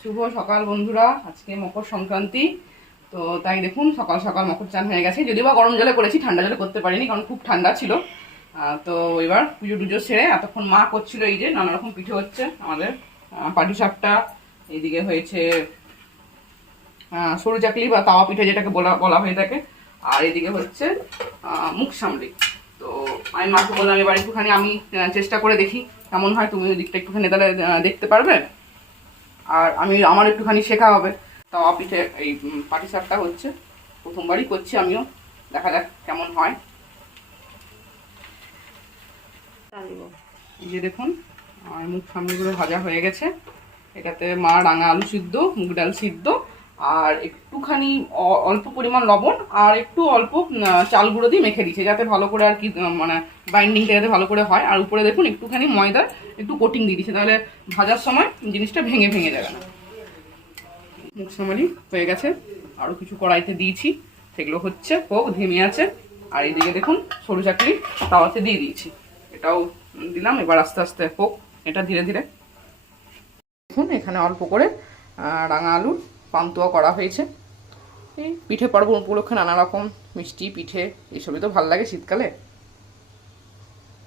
শুভ সকাল বন্ধুরা, আজকে মকর সংক্রান্তি। তো তাই দেখুন সকাল সকাল মকর চান হয়ে গেছে, যদিও বা গরম জলে করেছি, ঠান্ডা জলে করতে পারিনি কারণ খুব ঠান্ডা ছিল। তো এবার পুজো টুজো সেরে এতক্ষণ মা করছিল, এই যে নানা রকম পিঠে হচ্ছে আমাদের। পাটিসাপটা, এইদিকে হয়েছে সরু চাকলি বা তাওয়া পিঠে যেটাকে বলা হয়ে থাকে, আর এদিকে হচ্ছে মুখ সামলি। তো আমি মাকে বললাম এবার একটুখানি আমি চেষ্টা করে দেখি কেমন হয়, তুমি ওই দিকটা একটুখানি তাহলে দেখতে পারবে, আর আমার একটুখানি শেখা হবে। তাওয়া পিঠে এই পাটিসাপটা হচ্ছে প্রথমবারই করছি আমিও, দেখা যাক কেমন হয়। এই যে দেখুন মুখ সামনেগুলো ভাজা হয়ে গেছে। এটাতে মা রাঙা আলু সিদ্ধ, মুগ ডাল সিদ্ধ, আর একটুখানি অল্প পরিমাণ লবণ আর একটু অল্প চাল গুঁড়ো দিয়ে মেখে দিয়েছে, যাতে ভালো করে আর কি মানে বাইন্ডিংটা যাতে ভালো করে হয়। আর উপরে দেখুন একটুখানি ময়দার একটু কোটিং দিয়ে দিয়েছে, তাহলে ভাজার সময় জিনিসটা ভেঙে ভেঙে যাবে না। মুখ সামালি হয়ে গেছে, আরও কিছু কড়াইতে দিয়েছি, সেগুলো হচ্ছে হোক, ধিমে আছে। আর এইদিকে দেখুন সরু চাকরি তাওয়াতে দিয়ে দিয়েছি, এটাও দিলাম। এবার আস্তে আস্তে হোক এটা ধীরে ধীরে। দেখুন এখানে অল্প করে রাঙা আলুর পান্তুয়া করা হয়েছে। এই পিঠে পার্বণ উপলক্ষে নানা রকম মিষ্টি পিঠে এইসবই তো ভালো লাগে শীতকালে।